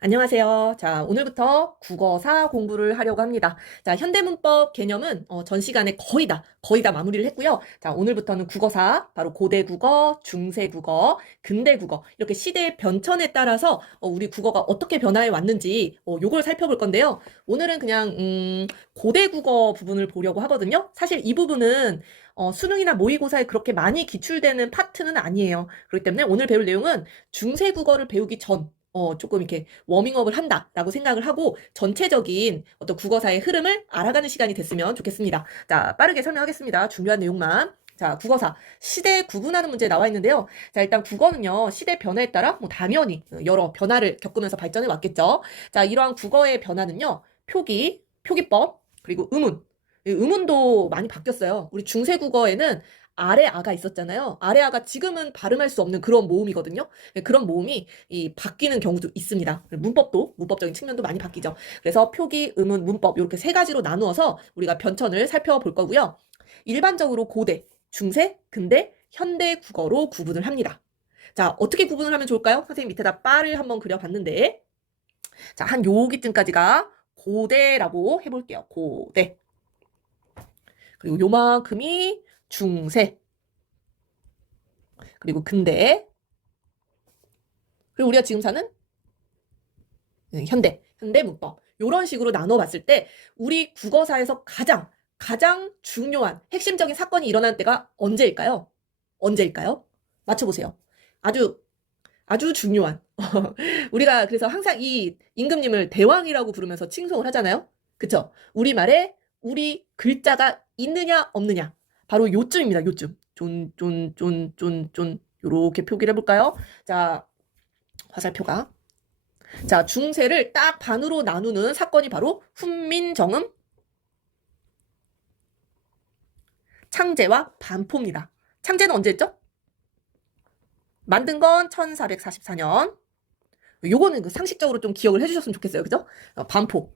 안녕하세요. 자, 오늘부터 국어사 공부를 하려고 합니다. 자, 현대문법 개념은 전 시간에 거의 다 마무리를 했고요. 자, 오늘부터는 국어사, 바로 고대국어, 중세국어, 근대국어, 이렇게 시대의 변천에 따라서 우리 국어가 어떻게 변화해 왔는지 요걸 살펴볼 건데요. 오늘은 그냥 고대국어 부분을 보려고 하거든요. 사실 이 부분은 수능이나 모의고사에 그렇게 많이 기출되는 파트는 아니에요. 그렇기 때문에 오늘 배울 내용은 중세국어를 배우기 전, 조금 이렇게 워밍업을 한다라고 생각을 하고 전체적인 어떤 국어사의 흐름을 알아가는 시간이 됐으면 좋겠습니다. 자, 빠르게 설명하겠습니다. 중요한 내용만. 자, 국어사. 시대 구분하는 문제 나와 있는데요. 자, 일단 국어는요, 시대 변화에 따라 뭐 당연히 여러 변화를 겪으면서 발전해 왔겠죠. 자, 이러한 국어의 변화는요, 표기, 표기법, 그리고 의문. 이 의문도 많이 바뀌었어요. 우리 중세국어에는 아래아가 있었잖아요. 아래아가 지금은 발음할 수 없는 그런 모음이거든요. 그런 모음이 바뀌는 경우도 있습니다. 문법도, 문법적인 측면도 많이 바뀌죠. 그래서 표기, 의문, 문법 이렇게 세 가지로 나누어서 우리가 변천을 살펴볼 거고요. 일반적으로 고대, 중세, 근대, 현대 국어로 구분을 합니다. 자, 어떻게 구분을 하면 좋을까요? 선생님 밑에다 바를 한번 그려봤는데, 자, 한 여기쯤까지가 고대라고 해볼게요. 고대. 그리고 요만큼이 중세. 그리고 근대. 그리고 우리가 지금 사는 현대 문법. 이런 식으로 나눠봤을 때 우리 국어사에서 가장 중요한 핵심적인 사건이 일어난 때가 언제일까요? 언제일까요? 맞춰보세요. 아주 아주 중요한. 우리가 그래서 항상 이 임금님을 대왕이라고 부르면서 칭송을 하잖아요. 그쵸? 우리말에 우리 글자가 있느냐 없느냐. 바로 요쯤입니다. 요쯤. 요렇게 표기를 해볼까요? 자, 화살표가. 자, 중세를 딱 반으로 나누는 사건이 바로 훈민정음, 창제와 반포입니다. 창제는 언제 했죠? 만든 건 1444년. 요거는 그 상식적으로 좀 기억을 해주셨으면 좋겠어요. 그죠? 반포.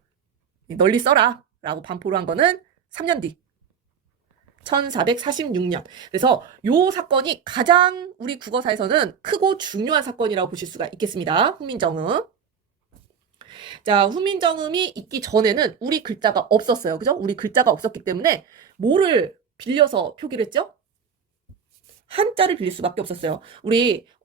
널리 써라. 라고 반포로 한 거는 3년 뒤. 1446년. 그래서 요 사건이 가장 우리 국어사에서는 크고 중요한 사건이라고 보실 수가 있겠습니다. 훈민정음. 자, 훈민정음이 있기 전에는 우리 글자가 없었어요. 그죠? 우리 글자가 없었기 때문에 뭐를 빌려서 표기를 했죠? 한자를 빌릴 수밖에 없었어요.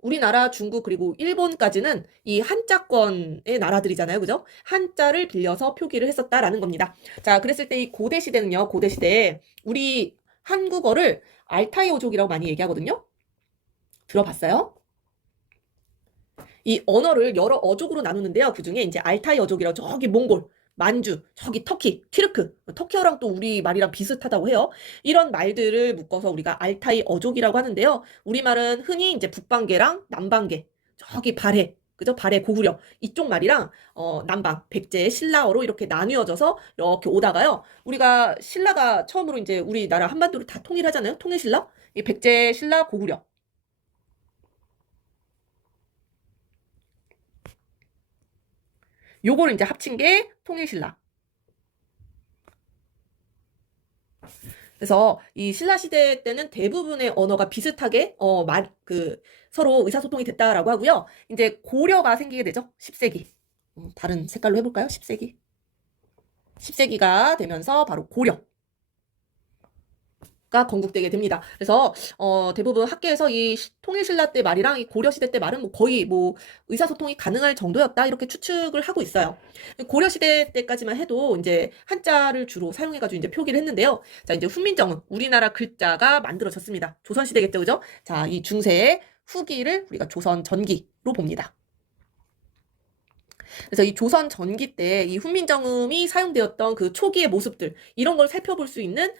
우리나라, 중국, 그리고 일본까지는 이 한자권의 나라들이잖아요. 그죠? 한자를 빌려서 표기를 했었다라는 겁니다. 자, 그랬을 때 이 고대 시대는요, 고대 시대에 우리 한국어를 알타이 어족이라고 많이 얘기하거든요. 들어봤어요? 이 언어를 여러 어족으로 나누는데요. 그 중에 이제 알타이 어족이라고 저기 몽골, 만주, 저기 터키, 튀르크, 터키어랑 또 우리 말이랑 비슷하다고 해요. 이런 말들을 묶어서 우리가 알타이 어족이라고 하는데요. 우리말은 흔히 이제 북방계랑 남방계, 저기 발해, 그죠? 발해 고구려 이쪽 말이랑 남방, 백제, 신라어로 이렇게 나뉘어져서 이렇게 오다가요. 우리가 신라가 처음으로 이제 우리나라 한반도를 다 통일하잖아요. 통일신라, 이 백제, 신라, 고구려. 요거를 이제 합친 게 통일신라. 그래서 이 신라 시대 때는 대부분의 언어가 비슷하게 서로 의사소통이 됐다라고 하고요. 이제 고려가 생기게 되죠. 10세기. 다른 색깔로 해볼까요? 10세기. 10세기가 되면서 바로 고려. 가 건국되게 됩니다. 그래서 대부분 학계에서 이 통일신라 때 말이랑 이 고려시대 때 말은 뭐 거의 뭐 의사소통이 가능할 정도였다 이렇게 추측을 하고 있어요. 고려시대 때까지만 해도 이제 한자를 주로 사용해가지고 이제 표기를 했는데요. 자, 이제 훈민정음 우리나라 글자가 만들어졌습니다. 조선시대겠죠, 그죠? 자, 이 중세의 후기를 우리가 조선 전기로 봅니다. 그래서 이 조선 전기 때 이 훈민정음이 사용되었던 그 초기의 모습들 이런 걸 살펴볼 수 있는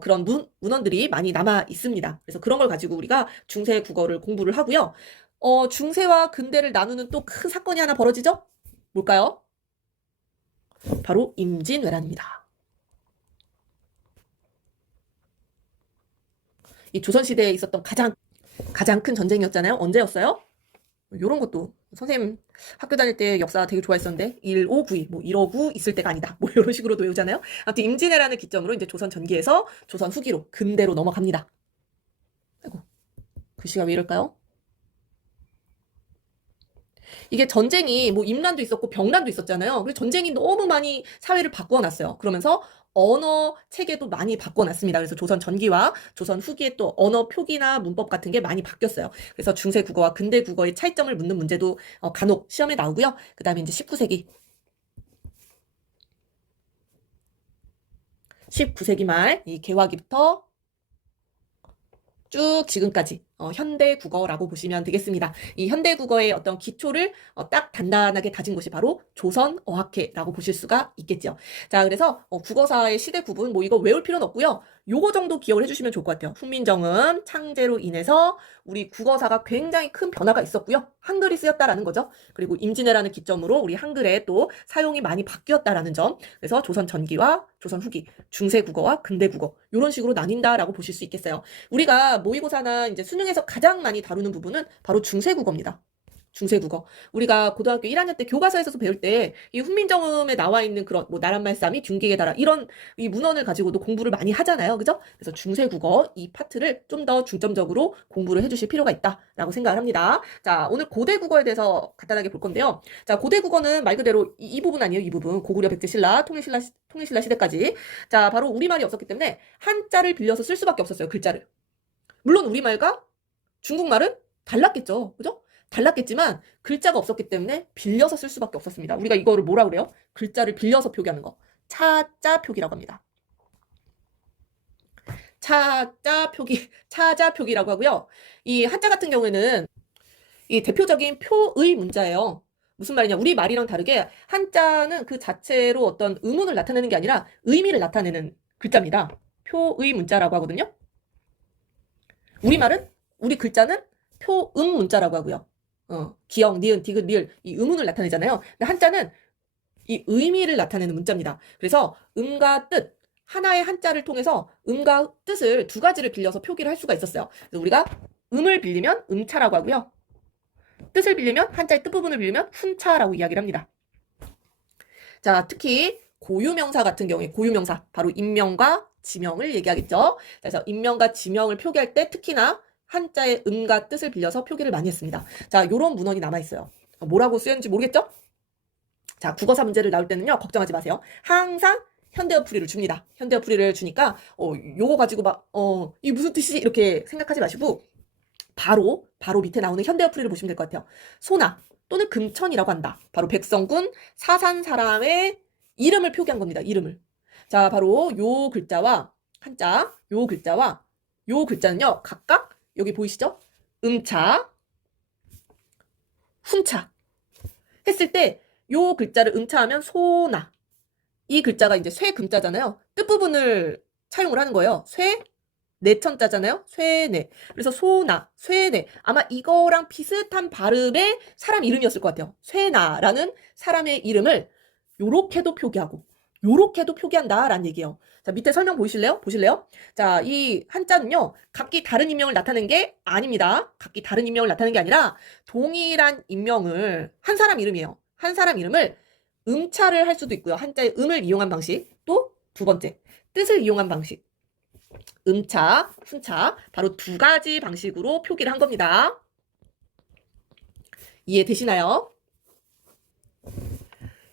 그런 문헌들이 많이 남아 있습니다. 그래서 그런 걸 가지고 우리가 중세 국어를 공부를 하고요. 중세와 근대를 나누는 또 큰 사건이 하나 벌어지죠? 뭘까요? 바로 임진왜란입니다. 이 조선시대에 있었던 가장 큰 전쟁이었잖아요. 언제였어요? 요런 것도 선생님 학교 다닐 때 역사 되게 좋아했었는데 1592, 뭐 159 있을 때가 아니다. 뭐 이런 식으로도 외우잖아요. 아무튼 임진왜란을 기점으로 이제 조선 전기에서 조선 후기로 근대로 넘어갑니다. 아이고, 글씨가 왜 이럴까요? 이게 전쟁이 뭐 임란도 있었고 병란도 있었잖아요. 그래서 전쟁이 너무 많이 사회를 바꿔놨어요. 그러면서 언어 체계도 많이 바꿔놨습니다. 그래서 조선 전기와 조선 후기에 또 언어 표기나 문법 같은 게 많이 바뀌었어요. 그래서 중세 국어와 근대 국어의 차이점을 묻는 문제도 간혹 시험에 나오고요. 그 다음에 이제 19세기 말 이 개화기부터 쭉 지금까지 현대 국어라고 보시면 되겠습니다. 이 현대 국어의 어떤 기초를 딱 단단하게 다진 것이 바로 조선 어학회라고 보실 수가 있겠죠. 자, 그래서 국어사의 시대 구분 뭐 이거 외울 필요는 없고요. 요거 정도 기억을 해주시면 좋을 것 같아요. 훈민정음 창제로 인해서 우리 국어사가 굉장히 큰 변화가 있었고요. 한글이 쓰였다라는 거죠. 그리고 임진왜란을 기점으로 우리 한글의 또 사용이 많이 바뀌었다라는 점. 그래서 조선 전기와 조선 후기, 중세 국어와 근대 국어 이런 식으로 나뉜다라고 보실 수 있겠어요. 우리가 모의고사나 이제 수능에서 가장 많이 다루는 부분은 바로 중세 국어입니다. 중세 국어. 우리가 고등학교 1학년 때 교과서에서 배울 때 이 훈민정음에 나와 있는 그런 뭐 나란말싸미, 균기계 달아 이런 이 문헌을 가지고도 공부를 많이 하잖아요. 그죠? 그래서 중세 국어 이 파트를 좀 더 중점적으로 공부를 해주실 필요가 있다라고 생각을 합니다. 자, 오늘 고대 국어에 대해서 간단하게 볼 건데요. 자, 고대 국어는 말 그대로 이 부분 아니에요. 이 부분. 고구려, 백제, 신라, 통일신라 시대까지. 자, 바로 우리말이 없었기 때문에 한자를 빌려서 쓸 수밖에 없었어요. 글자를. 물론 우리말과 중국말은 달랐겠죠. 그죠? 달랐겠지만 글자가 없었기 때문에 빌려서 쓸 수밖에 없었습니다. 우리가 이거를 뭐라 그래요? 글자를 빌려서 표기하는 거. 차자 표기라고 합니다. 차자 표기, 차자 표기라고 하고요. 이 한자 같은 경우에는 이 대표적인 표의 문자예요. 무슨 말이냐? 우리 말이랑 다르게 한자는 그 자체로 어떤 의문을 나타내는 게 아니라 의미를 나타내는 글자입니다. 표의 문자라고 하거든요. 우리말은 우리 글자는 표음 문자라고 하고요. 기역, 니은, 디귿, 리을 이 의문을 나타내잖아요. 근데 한자는 이 의미를 나타내는 문자입니다. 그래서 음과 뜻 하나의 한자를 통해서 음과 뜻을 두 가지를 빌려서 표기를 할 수가 있었어요. 그래서 우리가 음을 빌리면 음차라고 하고요. 뜻을 빌리면 한자의 뜻 부분을 빌리면 훈차라고 이야기를 합니다. 자, 특히 고유명사 같은 경우에 고유명사 바로 인명과 지명을 얘기하겠죠. 그래서 인명과 지명을 표기할 때 특히나 한자의 음과 뜻을 빌려서 표기를 많이 했습니다. 자, 요런 문헌이 남아있어요. 뭐라고 쓰였는지 모르겠죠? 자, 국어사 문제를 나올 때는요, 걱정하지 마세요. 항상 현대어 풀이를 줍니다. 현대어 풀이를 주니까, 요거 가지고 막, 이 무슨 뜻이지? 이렇게 생각하지 마시고, 바로 밑에 나오는 현대어 풀이를 보시면 될 것 같아요. 소나 또는 금천이라고 한다. 바로 백성군 사산 사람의 이름을 표기한 겁니다. 이름을. 자, 바로 요 글자와 한자, 요 글자와 요 글자는요, 각각 여기 보이시죠? 음차, 훈차 했을 때 요 글자를 음차하면 소나 이 글자가 이제 쇠금자잖아요. 뜻부분을 차용을 하는 거예요. 내천자잖아요. 쇠네. 그래서 소나, 쇠네. 아마 이거랑 비슷한 발음의 사람 이름이었을 것 같아요. 쇠나라는 사람의 이름을 요렇게도 표기하고 요렇게도 표기한다라는 얘기예요. 자, 밑에 설명 보실래요? 자, 이 한자는요. 각기 다른 인명을 나타내는 게 아닙니다. 각기 다른 인명을 나타내는 게 아니라 동일한 인명을 한 사람 이름이에요. 한 사람 이름을 음차를 할 수도 있고요. 한자의 음을 이용한 방식. 또 두 번째, 뜻을 이용한 방식. 음차, 훈차 바로 두 가지 방식으로 표기를 한 겁니다. 이해되시나요?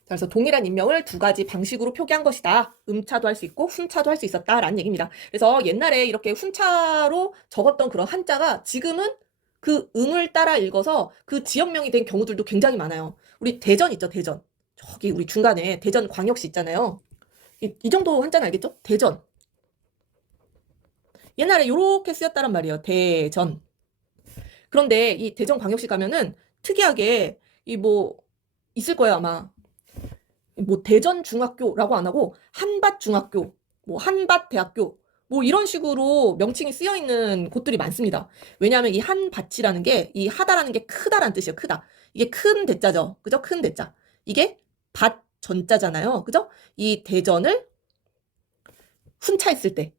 그래서 동일한 인명을 두 가지 방식으로 표기한 것이다. 음차도 할 수 있고 훈차도 할 수 있었다라는 얘기입니다. 그래서 옛날에 이렇게 훈차로 적었던 그런 한자가 지금은 그 음을 따라 읽어서 그 지역명이 된 경우들도 굉장히 많아요. 우리 대전 있죠, 대전. 저기 우리 중간에 대전 광역시 있잖아요. 이 정도 한자는 알겠죠? 대전. 옛날에 요렇게 쓰였다란 말이에요. 대전. 그런데 이 대전광역시 가면은 특이하게 이 뭐 있을 거예요, 아마. 뭐 대전중학교라고 안 하고 한밭중학교, 뭐 한밭대학교 뭐 이런 식으로 명칭이 쓰여 있는 곳들이 많습니다. 왜냐하면 이 한밭이라는 게 이 하다라는 게 크다라는 뜻이에요. 크다. 이게 큰 대자죠. 그죠? 큰 대자. 이게 밭 전자잖아요. 그죠? 이 대전을 훈차했을 때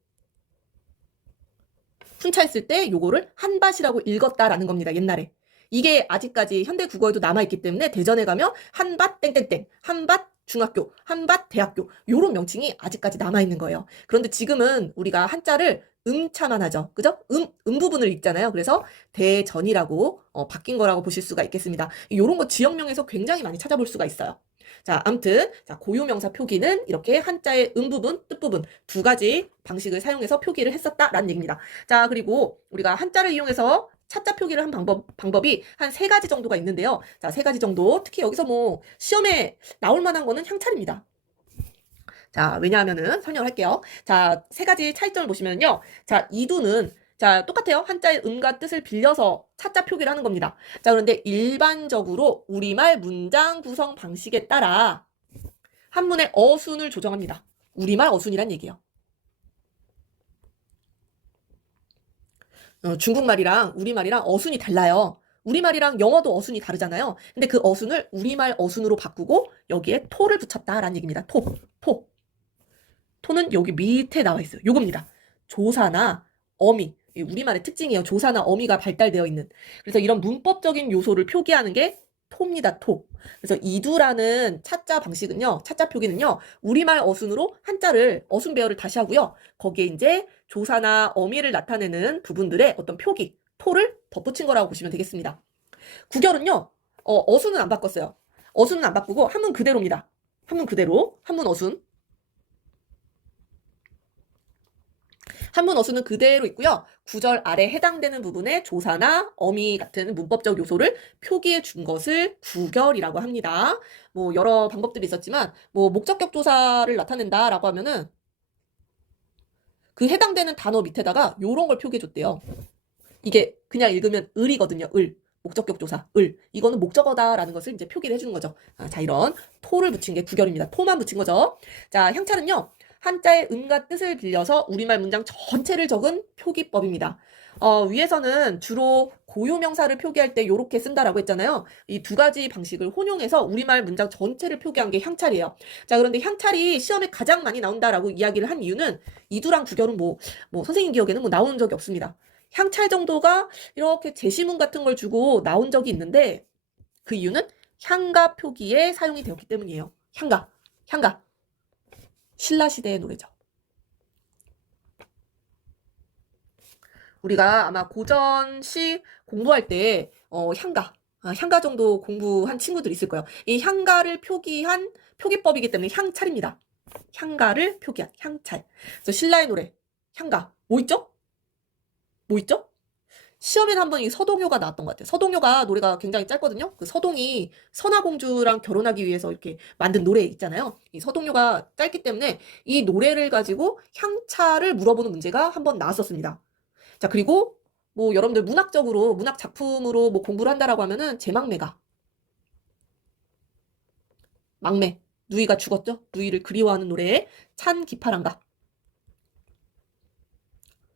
요거를 한밭이라고 읽었다라는 겁니다. 옛날에. 이게 아직까지 현대 국어에도 남아있기 때문에 대전에 가면 한밭 땡땡땡, 한밭 중학교, 한밭 대학교 요런 명칭이 아직까지 남아있는 거예요. 그런데 지금은 우리가 한자를 음차만 하죠. 그죠? 부분을 읽잖아요. 그래서 대전이라고 바뀐 거라고 보실 수가 있겠습니다. 요런 거 지역명에서 굉장히 많이 찾아볼 수가 있어요. 자, 암튼 자, 고유명사 표기는 이렇게 한자의 부분, 뜻부분 두 가지 방식을 사용해서 표기를 했었다라는 얘기입니다. 자, 그리고 우리가 한자를 이용해서 차자 표기를 한 방법이 한 세 가지 정도가 있는데요. 자, 세 가지 정도. 특히 여기서 뭐 시험에 나올 만한 거는 향찰입니다. 자, 왜냐하면은 설명을 할게요. 자, 세 가지 차이점을 보시면요. 자, 이두는 자, 똑같아요. 한자의 음과 뜻을 빌려서 차자 표기를 하는 겁니다. 자, 그런데 일반적으로 우리말 문장 구성 방식에 따라 한문의 어순을 조정합니다. 우리말 어순이란 얘기예요. 중국말이랑 우리말이랑 어순이 달라요. 우리말이랑 영어도 어순이 다르잖아요. 근데 그 어순을 우리말 어순으로 바꾸고 여기에 토를 붙였다라는 얘기입니다. 토. 토는 여기 밑에 나와 있어요. 요겁니다. 조사나 어미. 우리말의 특징이에요. 조사나 어미가 발달되어 있는. 그래서 이런 문법적인 요소를 표기하는 게 토입니다. 토. 그래서 이두라는 차자 방식은요. 차자 표기는요. 우리말 어순으로 한자를 어순 배열을 다시 하고요. 거기에 이제 조사나 어미를 나타내는 부분들의 어떤 표기, 토를 덧붙인 거라고 보시면 되겠습니다. 구결은요. 어순은 안 바꿨어요. 어순은 안 바꾸고 한문 그대로입니다. 한문 그대로. 한문 어순. 한문 어순은 그대로 있고요. 구절 아래 해당되는 부분에 조사나 어미 같은 문법적 요소를 표기해 준 것을 구결이라고 합니다. 뭐 여러 방법들이 있었지만 뭐 목적격 조사를 나타낸다라고 하면은 그 해당되는 단어 밑에다가 요런 걸 표기해 줬대요. 이게 그냥 읽으면 을이거든요. 을. 목적격 조사, 을. 이거는 목적어다라는 것을 이제 표기를 해주는 거죠. 자, 이런 토를 붙인 게 구결입니다. 토만 붙인 거죠. 자, 향찰은요. 한자의 음과 뜻을 빌려서 우리말 문장 전체를 적은 표기법입니다. 위에서는 주로 고유명사를 표기할 때 이렇게 쓴다라고 했잖아요. 이 두 가지 방식을 혼용해서 우리말 문장 전체를 표기한 게 향찰이에요. 자, 그런데 향찰이 시험에 가장 많이 나온다라고 이야기를 한 이유는 이두랑 구결은 뭐 선생님 기억에는 뭐 나온 적이 없습니다. 향찰 정도가 이렇게 제시문 같은 걸 주고 나온 적이 있는데 그 이유는 향가 표기에 사용이 되었기 때문이에요. 향가. 신라시대의 노래죠. 우리가 아마 고전시 공부할 때 향가 정도 공부한 친구들 있을 거예요. 이 향가를 표기한 표기법이기 때문에 향찰입니다. 향가를 표기한 향찰. 그래서 신라의 노래 향가 뭐 있죠? 시험에는 한번 이 서동요가 나왔던 것 같아요. 서동요가 노래가 굉장히 짧거든요. 그 서동이 선화공주랑 결혼하기 위해서 이렇게 만든 노래 있잖아요. 이 서동요가 짧기 때문에 이 노래를 가지고 향차를 물어보는 문제가 한번 나왔었습니다. 자, 그리고 뭐 여러분들 문학적으로 문학 작품으로 뭐 공부를 한다라고 하면은 제망매가 망매 누이가 죽었죠. 누이를 그리워하는 노래 찬 기파랑가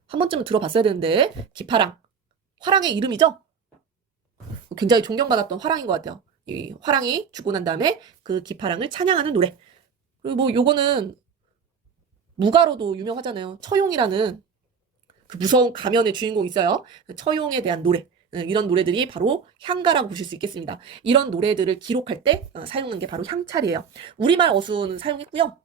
한 번쯤은 들어봤어야 되는데 기파랑 화랑의 이름이죠. 굉장히 존경받았던 화랑인 것 같아요. 이 화랑이 죽고 난 다음에 그 기파랑을 찬양하는 노래. 그리고 뭐 요거는 무가로도 유명하잖아요. 처용이라는 그 무서운 가면의 주인공 있어요. 처용에 대한 노래. 이런 노래들이 바로 향가라고 보실 수 있겠습니다. 이런 노래들을 기록할 때 사용한 게 바로 향찰이에요. 우리말 어순은 사용했고요.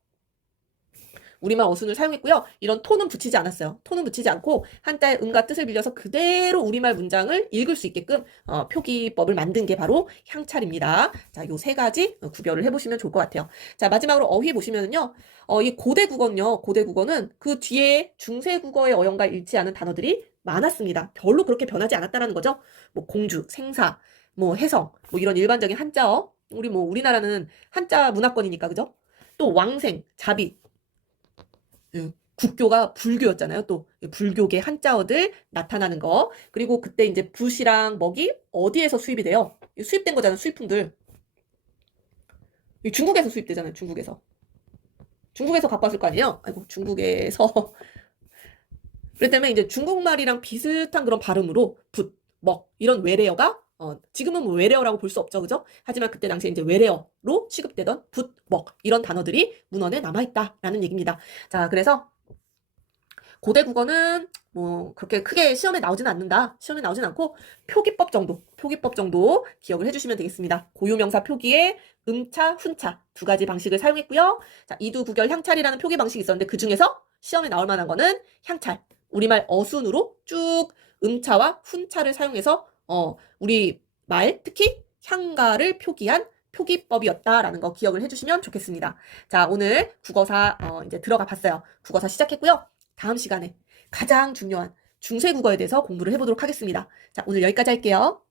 우리말 어순을 사용했고요. 이런 토는 붙이지 않았어요. 토는 붙이지 않고 한자의 음과 뜻을 빌려서 그대로 우리말 문장을 읽을 수 있게끔 표기법을 만든 게 바로 향찰입니다. 자, 요 세 가지 구별을 해보시면 좋을 것 같아요. 자, 마지막으로 어휘 보시면은요. 이 고대 국어는요. 고대 국어는 그 뒤에 중세 국어의 어연과 일치하는 단어들이 많았습니다. 별로 그렇게 변하지 않았다라는 거죠. 뭐 공주, 생사, 뭐 해성, 뭐 이런 일반적인 한자어. 우리나라는 한자 문화권이니까 그죠? 또 왕생, 자비, 국교가 불교였잖아요. 또 불교계 한자어들 나타나는 거. 그리고 그때 이제 붓이랑 먹이 어디에서 수입이 돼요? 수입된 거잖아요. 수입품들. 중국에서 수입되잖아요. 중국에서 갖고 왔을 거 아니에요? 아이고 중국에서. 그렇기 때문에 이제 중국말이랑 비슷한 그런 발음으로 붓, 먹 이런 외래어가 지금은 뭐 외래어라고 볼 수 없죠. 그죠? 하지만 그때 당시에 이제 외래어로 취급되던 붓, 먹 이런 단어들이 문헌에 남아있다라는 얘기입니다. 자, 그래서 고대 국어는 뭐 그렇게 크게 시험에 나오지는 않는다. 시험에 나오진 않고 표기법 정도 기억을 해주시면 되겠습니다. 고유명사 표기에 음차, 훈차 두 가지 방식을 사용했고요. 자, 이두구결 향찰이라는 표기 방식이 있었는데 그 중에서 시험에 나올 만한 거는 향찰. 우리말 어순으로 쭉 음차와 훈차를 사용해서 우리 말 특히 향가를 표기한 표기법이었다라는 거 기억을 해주시면 좋겠습니다. 자, 오늘 국어사 이제 들어가 봤어요. 국어사 시작했고요. 다음 시간에 가장 중요한 중세국어에 대해서 공부를 해보도록 하겠습니다. 자, 오늘 여기까지 할게요.